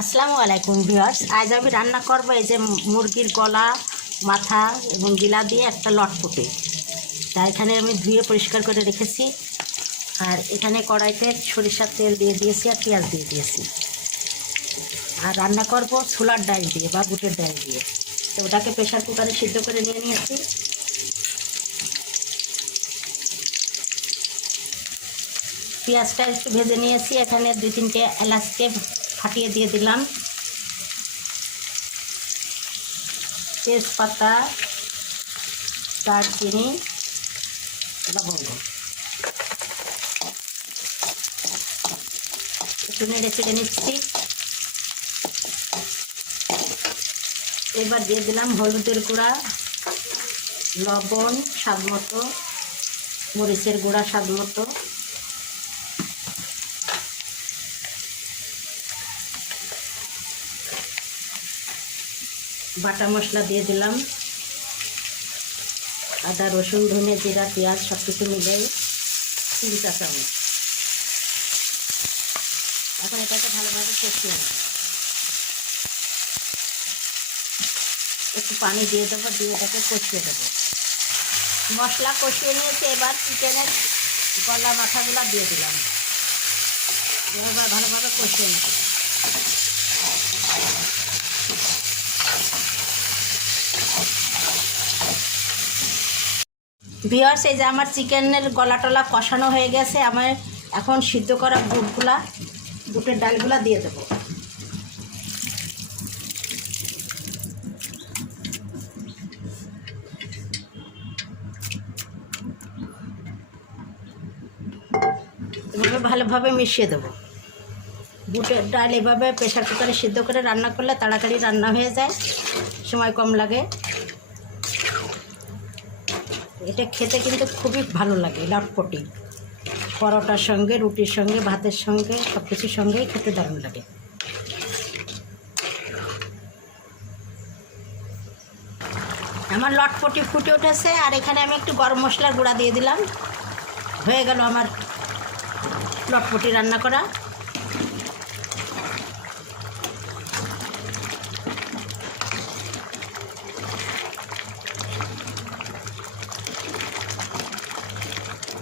আসসালামু আলাইকুম ভিউয়ার্স। আজ আমি রান্না করব এই যে মুরগির গলা, মাথা এবং গিলা দিয়ে একটা লটপটে। তা এখানে আমি ধুয়ে পরিষ্কার করে রেখেছি। আর এখানে কড়াইতে সরিষার তেল দিয়ে দিয়েছি আর পেঁয়াজ দিয়ে দিয়েছি। আর রান্না করব ছোলার ডাল দিয়ে বা বুটের ডাল দিয়ে। তো ওটাকে প্রেশার কুকারে সিদ্ধ করে নিয়ে নিয়েছি। পেঁয়াজটা একটু ভেজে নিয়েছি। এখানে দুই তিনটে এলাচকে ফাটিয়ে দিয়ে দিলাম। তেজপাতা দারচিনি লবঙ্গ একটু নেড়ে চেড়ে নিচ্ছি। এবার দিয়ে দিলাম হলুদের গুঁড়া লবণ স্বাদ মতো মরিচের গুঁড়া স্বাদ মতো। বাটা মশলা দিয়ে দিলাম। আদা, রসুন, ধনে জিরা, পেঁয়াজ সব কিছু মিলাই তিন চা চামচ। এখন এটাকে ভালোভাবে কষিয়ে নেব। একটু পানি দিয়ে দেবো, দিয়ে এটাকে কষিয়ে দেবো। মশলা কষিয়ে নিয়েছি, এবার চিকেনের গলা মাথাগুলো দিয়ে দিলাম। এবার ভালোভাবে কষিয়ে নেব। ভিওর্স এই যে আমার চিকেনের গলা টলা কষানো হয়ে গেছে, আমার এখন সিদ্ধ করা বুটগুলা, বুটের ডালগুলা দিয়ে দেবো। এভাবে ভালোভাবে মিশিয়ে দেবো। বুটের ডাল এভাবে প্রেশার কুকারে সিদ্ধ করে রান্না করলে তাড়াতাড়ি রান্না হয়ে যায়, সময় কম লাগে। এটা খেতে কিন্তু খুবই ভালো লাগে, লটপটি। পরোটার সঙ্গে, রুটির সঙ্গে, ভাতের সঙ্গে সব কিছুর সঙ্গেই খেতে দারুণ লাগে। আমার লটপটি ফুটে উঠেছে, আর এখানে আমি একটু গরম মশলার গুঁড়া দিয়ে দিলাম। হয়ে গেল আমার লটপটি রান্না করা।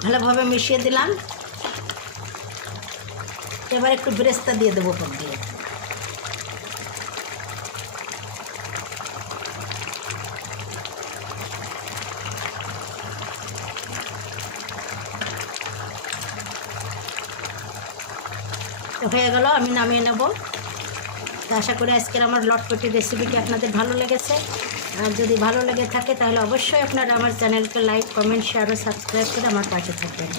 ভালোভাবে মিশিয়ে দিলাম। এবার একটু ব্রেস্তা দিয়ে দেবো উপর দিয়ে। হয়ে গেল, আমি নামিয়ে নেব। আশা করি আজকের আমার লটপটি রেসিপিটি আপনাদের ভালো লেগেছে। যদি ভালো লেগে থাকে তাহলে অবশ্যই আপনারা আমার চ্যানেলকে লাইক, কমেন্ট শেয়ার ও সাবস্ক্রাইব করে আমার পাশে থাকবেন।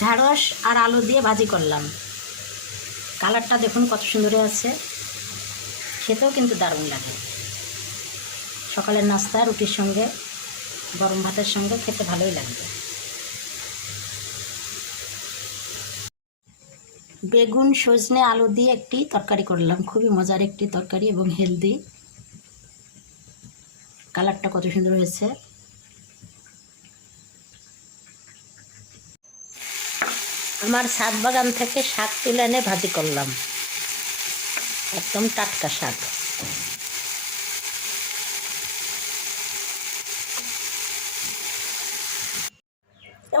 ঢ্যাঁড়স আর আলু দিয়ে ভাজি করলাম। কালারটা দেখুন কত সুন্দর আছে। খেতেও কিন্তু দারুণ লাগে। সকালের নাস্তা রুটির সঙ্গে, গরম ভাতের সঙ্গে খেতে ভালোই লাগবে। বেগুন, সজনে, আলু দিয়ে একটি তরকারি করলাম। খুবই মজার একটি তরকারি এবং হেলদি কালারটা কত সুন্দর হয়েছে। আমার শাক বাগান থেকে শাক তুলে এনে ভাজি করলাম। একদম টাটকা শাক।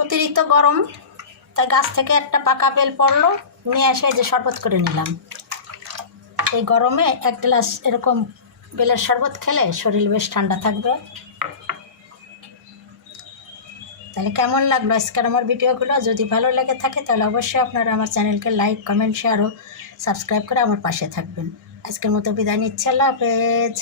অতিরিক্ত গরম, তাই গাছ থেকে একটা পাকা বেল পড়ল। নিয়ে এসে যে শরবত করে নিলাম। এই গরমে এক গ্লাস এরকম বেলের শরবত খেলে শরীর বেশ ঠান্ডা থাকবে। তাহলে কেমন লাগল আজকের আমার ভিডিওগুলো? যদি ভালো লেগে থাকে তাহলে অবশ্যই আপনারা আমার চ্যানেলকে লাইক, কমেন্ট শেয়ার ও সাবস্ক্রাইব করে আমার পাশে থাকবেন। আজকের মতো বিদায় নিচ্ছে, আল্লাহ হাফেজ।